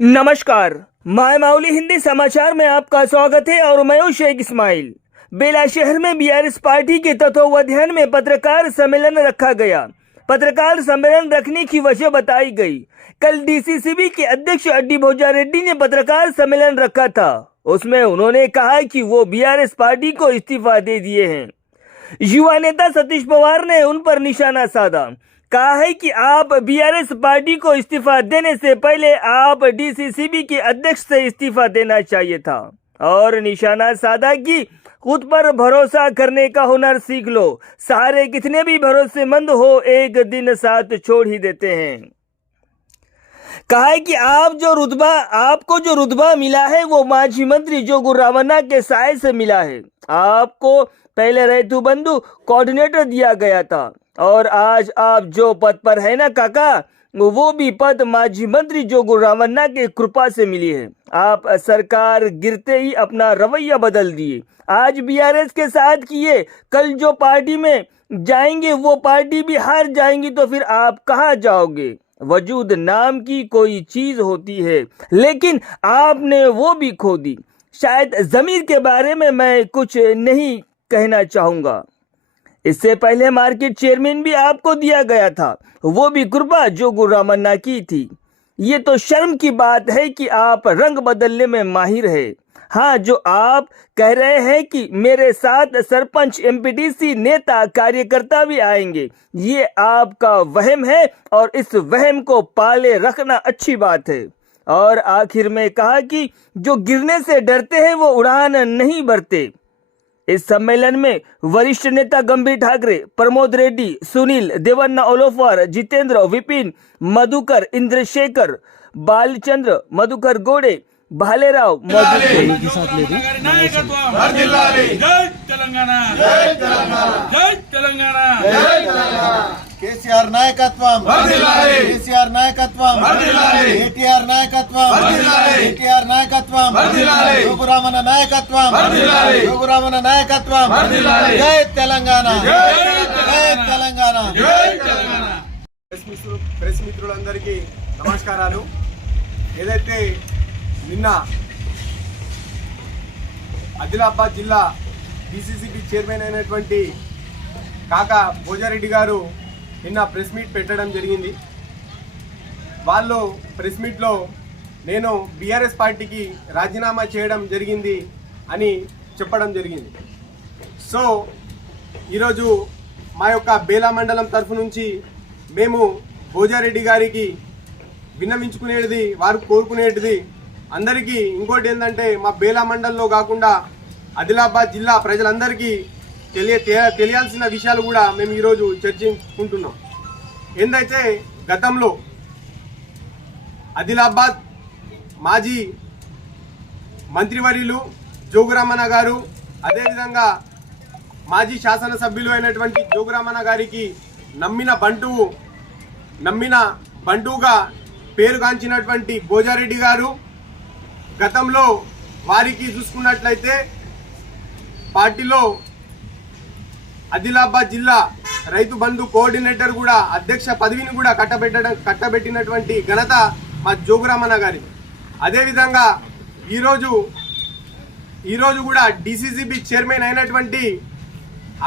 नमस्कार, माय माउली हिंदी समाचार में आपका स्वागत है और मैं हूं शेख इस्माइल। बेला शहर में बीआरएस पार्टी के तत्वावधान में पत्रकार सम्मेलन रखा गया। पत्रकार सम्मेलन रखने की वजह बताई गई। कल डीसीसीबी के अध्यक्ष अड्डी भोजा रेड्डी ने पत्रकार सम्मेलन रखा था। उसमें उन्होंने कहा कि वो बीआरएस पार्टी को इस्तीफा दे दिए हैं। युवा नेता सतीश पवार ने उन पर निशाना साधा, कहा है कि आप बीआरएस पार्टी को इस्तीफा देने से पहले आप डीसीसीबी के अध्यक्ष से इस्तीफा देना चाहिए था और निशाना साधा कि खुद पर भरोसा करने का हुनर सीख लो। सारे कितने भी भरोसेमंद हो एक दिन साथ छोड़ ही देते हैं। कहा है कि आपको जो रुतबा मिला है वो माजी मंत्री जोगू रामन्ना के साय से मिला है। आपको पहले रैतू बंधु कोऑर्डिनेटर दिया गया था और आज आप जो पद पर है ना काका, वो भी पद माजी मंत्री जोगू रामन्ना के कृपा से मिली है। आप सरकार गिरते ही अपना रवैया बदल दिए। आज बीआरएस के साथ किए, कल जो पार्टी में जाएंगे वो पार्टी भी हार जाएंगी तो फिर आप कहाँ जाओगे। वजूद नाम की कोई चीज होती है, लेकिन आपने वो भी खो दी। शायद जमीर के बारे में मैं कुछ नहीं कहना चाहूंगा। इससे पहले मार्केट चेयरमैन भी आपको दिया गया था, वो भी कृपा जोगू रामन्ना की थी। ये तो शर्म की बात है कि आप रंग बदलने में माहिर है। हाँ, जो आप कह रहे हैं कि मेरे साथ सरपंच, एमपीटीसी, नेता, कार्यकर्ता भी आएंगे, ये आपका वहम है और इस वहम को पाले रखना अच्छी बात है। और आखिर में कहा कि जो गिरने से डरते हैं वो उड़ान नहीं भरते। इस सम्मेलन में वरिष्ठ नेता गंभीर ठाकरे, प्रमोद रेड्डी, सुनील, देवन्ना ओलोफर, जितेंद्र, विपिन, मधुकर, इंद्रशेखर, बालचंद्र, मधुकर गोड़े, भालेराव కేసీఆర్ నాయకత్వం కేసీఆర్ నాయకత్వం కేటీఆర్ నాయకత్వం కేటీఆర్ నాయకత్వం యోగురామన్న నాయకత్వం యోగురామన్న నాయకత్వం జై తెలంగాణ జై తెలంగాణ ప్రెస్ మిత్రులందరికీ నమస్కారాలు। ఏదైతే నిన్న ఆదిలాబాద్ జిల్లా డీసీసీబీ చైర్మన్ అయినటువంటి కాకా భోజారెడ్డి గారు నిన్న ప్రెస్ మీట్ పెట్టడం జరిగింది। వాళ్ళు ప్రెస్ మీట్లో నేను బీఆర్ఎస్ పార్టీకి రాజీనామా చేయడం జరిగింది అని చెప్పడం జరిగింది। సో ఈరోజు మా యొక్క బేలా మండలం తరఫు నుంచి మేము భోజారెడ్డి గారికి విన్నవించుకునేది, వారు కోరుకునేది అందరికీ ఇంకోటి ఏంటంటే మా బేలా మండలంలో కాకుండా ఆదిలాబాద్ జిల్లా ప్రజలందరికీ తెలియాల్సిన విషయాలు కూడా మేము ఈరోజు చర్చించుకుంటున్నాం। ఏందైతే గతంలో ఆదిలాబాద్ మాజీ మంత్రివర్యులు జోగురామన్న గారు, అదేవిధంగా మాజీ శాసనసభ్యులు అయినటువంటి జోగురామన్న గారికి నమ్మిన బంటుగా పేరుగాంచినటువంటి భోజారెడ్డి గారు గతంలో వారికి చూసుకున్నట్లయితే పార్టీలో ఆదిలాబాద్ జిల్లా రైతు బంధు కోఆర్డినేటర్ కూడా, అధ్యక్ష పదవిని కూడా కట్టబెట్టినటువంటి ఘనత మా జోగురామన్న గారి। అదేవిధంగా ఈరోజు కూడా డీసీసీబీ చైర్మన్ అయినటువంటి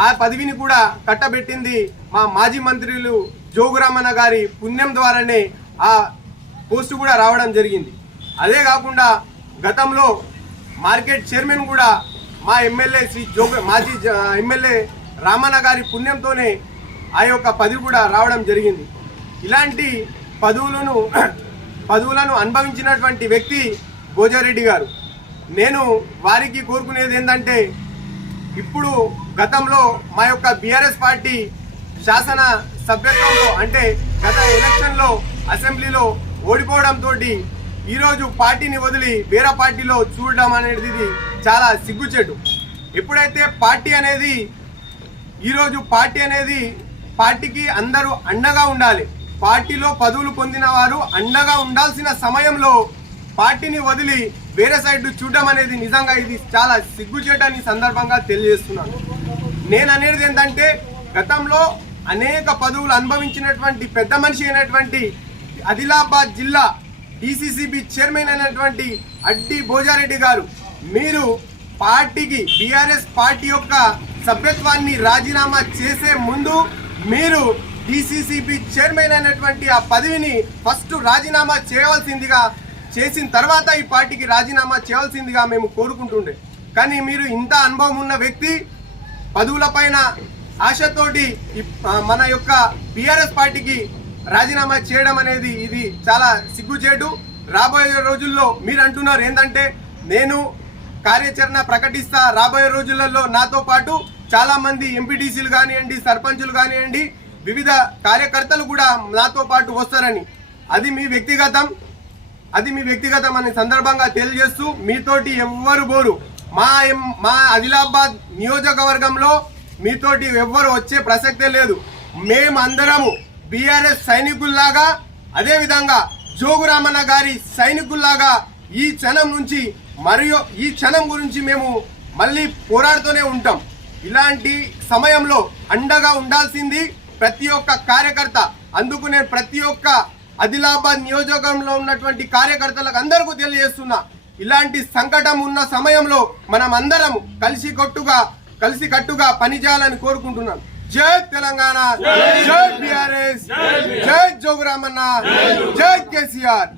ఆ పదవిని కూడా కట్టబెట్టింది మా మాజీ మంత్రులు జోగురామన్న గారి పుణ్యం ద్వారానే ఆ పోస్టు కూడా రావడం జరిగింది। అదే కాకుండా గతంలో మార్కెట్ చైర్మన్ కూడా మా ఎమ్మెల్యే మాజీ ఎమ్మెల్యే రామన్న గారి పుణ్యంతోనే ఆ యొక్క పదవి కూడా రావడం జరిగింది। ఇలాంటి పదవులను అనుభవించినటువంటి వ్యక్తి భోజారెడ్డి గారు। నేను వారికి కోరుకునేది ఏంటంటే, ఇప్పుడు గతంలో మా యొక్క బీఆర్ఎస్ పార్టీ శాసన సభ్యత్వంలో అంటే గత ఎలక్షన్లో అసెంబ్లీలో ఓడిపోవడంతో ఈరోజు పార్టీని వదిలి వేరే పార్టీలో చూడడం అనేది చాలా సిగ్గుచేటు। ఎప్పుడైతే పార్టీకి అందరూ అండగా ఉండాలి, పార్టీలో పదవులు పొందిన వారు అండగా ఉండాల్సిన సమయంలో పార్టీని వదిలి వేరే సైడ్ చూడడం అనేది నిజంగా ఇది చాలా సిగ్గుచేటని సందర్భంగా తెలియజేస్తున్నాను। నేను అనేది ఏంటంటే, గతంలో అనేక పదవులు అనుభవించినటువంటి పెద్ద మనిషి అయినటువంటి ఆదిలాబాద్ జిల్లా డిసిసిబి చైర్మన్ అయినటువంటి అడ్డి భోజారెడ్డి గారు, మీరు పార్టీకి బీఆర్ఎస్ పార్టీ యొక్క సభ్యత్వాన్ని రాజీనామా చేసే ముందు మీరు డిసిసిబి చైర్మన్ అయినటువంటి ఆ పదవిని ఫస్ట్ రాజీనామా చేయవలసిందిగా, చేసిన తర్వాత ఈ పార్టీకి రాజీనామా చేయవలసిందిగా మేము కోరుకుంటుండే. కానీ మీరు ఇంత అనుభవం ఉన్న వ్యక్తి పదవులపైన ఆశతోటి మన యొక్క బీఆర్ఎస్ పార్టీకి రాజీనామా చేయడం అనేది ఇది చాలా సిగ్గుచేటు. రాబోయే రోజుల్లో మీరు అంటున్నారు ఏంటంటే నేను కార్యాచరణ ప్రకటిస్తా, రాబోయే రోజులలో నాతో పాటు చాలా మంది ఎంపీటీసీలు కానివ్వండి, సర్పంచులు కానివ్వండి, వివిధ కార్యకర్తలు కూడా నాతో పాటు వస్తారని. అది మీ వ్యక్తిగతం అనే సందర్భంగా తెలియజేస్తూ మీతోటి ఎవ్వరు బోరు. మా ఆదిలాబాద్ నియోజకవర్గంలో మీతోటి ఎవ్వరు వచ్చే ప్రసక్తే లేదు. మేమందరము బీఆర్ఎస్ సైనికుల్లాగా, అదేవిధంగా జోగురామన్న గారి సైనికుల్లాగా ఈ క్షణం నుంచి మరియు ఈ క్షణం గురించి మేము మళ్ళీ పోరాడుతూనే ఉంటాం. ఇలాంటి సమయంలో అండగా ఉండాల్సింది ప్రతి ఒక్క కార్యకర్త. అందుకు నేను ప్రతి ఒక్క ఆదిలాబాద్ నియోజకవర్గంలో ఉన్నటువంటి కార్యకర్తలకు అందరికీ తెలియజేస్తున్నా, ఇలాంటి సంకటం ఉన్న సమయంలో మనం అందరం కలిసికట్టుగా పనిచేయాలని కోరుకుంటున్నాను. జై తెలంగాణ, జై బీఆర్ఎస్, జై జోగురామన్న, జై కేసీఆర్.